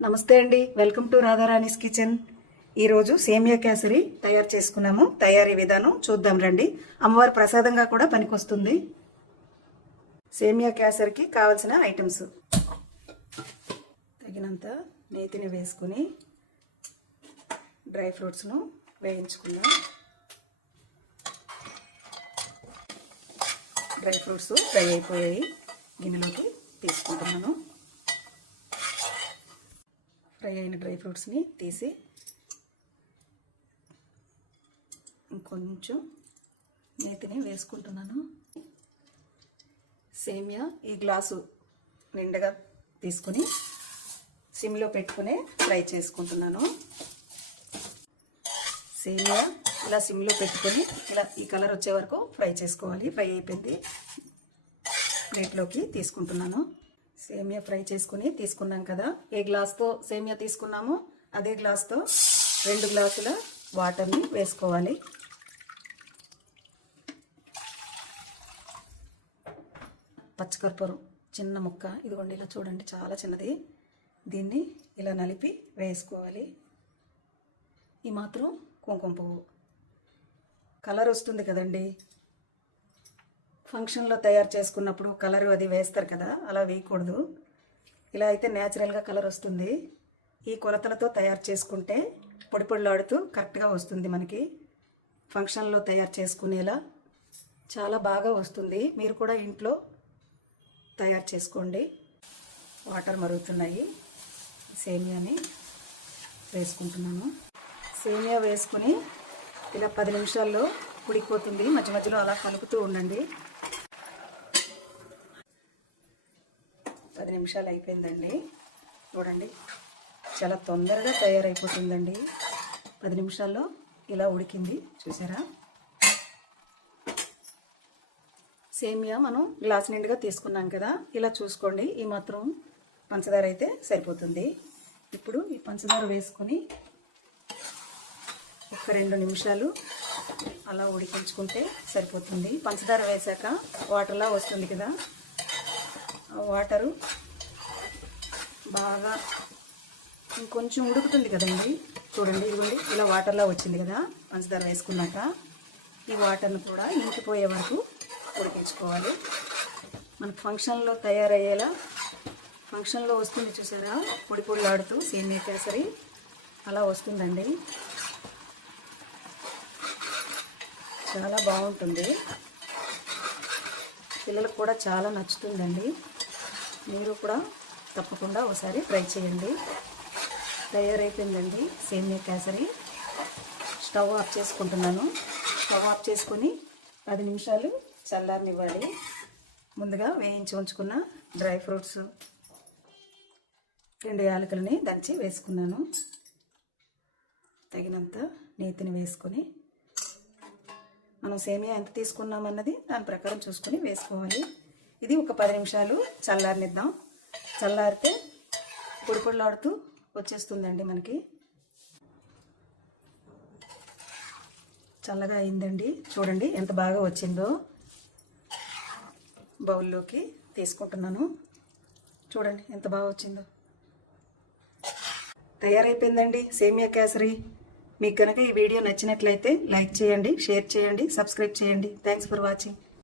నమస్తే అండి, welcome to Radharani's kitchen. ఈరోజు సేమియా కేసరి తయారు చేసుకున్నాము. తయారీ విధానం చూద్దాం రండి. అమ్మవారి ప్రసాదంగా కూడా పనికొస్తుంది. సేమియా కేసరికి కావలసిన ఐటమ్స్: తగినంత నేతిని వేసుకుని డ్రై ఫ్రూట్స్ను వేయించుకుందాం. డ్రై ఫ్రూట్స్ ఫ్రై అయిపోయాయి, గిన్నెలోకి తీసుకుంటున్నాను. ఫ్రై అయిన డ్రై ఫ్రూట్స్ని తీసి ఇంకొంచెం నేతిని వేసుకుంటున్నాను. సేమియా ఈ గ్లాసు నిండుగా తీసుకుని సిమ్లో పెట్టుకుని ఫ్రై చేసుకుంటున్నాను. సేమియా ఇలా సిమ్లో పెట్టుకొని ఇలా ఈ కలర్ వచ్చే వరకు ఫ్రై చేసుకోవాలి. ఫ్రై అయిపోయింది, ప్లేట్లోకి తీసుకుంటున్నాను. సేమియా ఫ్రై చేసుకుని తీసుకున్నాం కదా, ఏ గ్లాస్తో సేమియా తీసుకున్నామో అదే గ్లాస్తో 2 గ్లాసుల వాటర్ని వేసుకోవాలి. పచ్చికర్పూరం చిన్న ముక్క, ఇదిగోండి ఇలా చూడండి, చాలా చిన్నది. దీన్ని ఇలా నలిపి వేసుకోవాలి. ఈ మాత్రం కుంకుమ పువ్వు, కలర్ వస్తుంది కదండి. ఫంక్షన్లో తయారు చేసుకున్నప్పుడు కలర్ అది వేస్తారు కదా, అలా వేయకూడదు. ఇలా అయితే న్యాచురల్గా కలర్ వస్తుంది. ఈ కొలతలతో తయారు చేసుకుంటే పొడి పొడిలాడుతూ కరెక్ట్గా వస్తుంది. మనకి ఫంక్షన్లో తయారు చేసుకునేలా చాలా బాగా వస్తుంది. మీరు కూడా ఇంట్లో తయారు చేసుకోండి. వాటర్ మరుగుతున్నాయి, సేమియాని వేసుకుంటున్నాను. సేమియా వేసుకుని ఇలా 10 నిమిషాల్లో ఉడికిపోతుంది. మధ్య మధ్యలో అలా కలుపుతూ ఉండండి. 10 నిమిషాలు అయిపోయిందండి. చూడండి, చాలా తొందరగా తయారైపోతుందండి. 10 నిమిషాల్లో ఇలా ఉడికింది, చూసారా. సేమియా మనం గ్లాస్ నిండుగా తీసుకున్నాం కదా, ఇలా చూసుకోండి. ఈ మాత్రం పంచదార అయితే సరిపోతుంది. ఇప్పుడు ఈ పంచదార వేసుకొని ఒక 2 నిమిషాలు అలా ఉడికించుకుంటే సరిపోతుంది. పంచదార వేసాక వాటర్లా వస్తుంది కదా, ఆ వాటరు బాగా ఇంకొంచెం ఉడుకుతుంది కదండి. చూడండి, ఇదిగోండి ఇలా వాటర్లా వచ్చింది కదా పంచదార వేసుకున్నాక. ఈ వాటర్ను కూడా ఇంకిపోయే వరకు ఉడికించుకోవాలి. మనకు ఫంక్షన్లో తయారయ్యేలా ఫంక్షన్లో వస్తుంది, చూసారా, పొడి పొడిలాడుతూ సేమియా కేసరి అలా వస్తుందండి. చాలా బాగుంటుంది, పిల్లలకు కూడా చాలా నచ్చుతుందండి. మీరు కూడా తప్పకుండా ఒకసారి ట్రై చేయండి. తయారైపోయిందండి సేమియా కేసరి. స్టవ్ ఆఫ్ చేసుకుంటున్నాను. స్టవ్ ఆఫ్ చేసుకొని 10 నిమిషాలు చల్లారనివ్వాలి. ముందుగా వేయించి ఉంచుకున్న డ్రై ఫ్రూట్స్, 2 యాలకులని దంచి వేసుకున్నాను. తగినంత నేతిని వేసుకొని మనం సేమియా ఎంత తీసుకున్నామన్నది దాని ప్రకారం చూసుకొని వేసుకోవాలి. ఇది ఒక 10 నిమిషాలు చల్లారనిద్దాం. చల్లారితే పొడి పొడిలాడుతూ వచ్చేస్తుందండి మనకి. చల్లగా అయిందండి, చూడండి ఎంత బాగా వచ్చిందో. బౌల్లోకి తీసుకుంటున్నాను. చూడండి ఎంత బాగా వచ్చిందో. తయారైపోయిందండి సేమియా కేసరి. మీకు కనుక ఈ వీడియో నచ్చినట్లయితే లైక్ చేయండి, షేర్ చేయండి, సబ్స్క్రైబ్ చేయండి. Thanks for watching.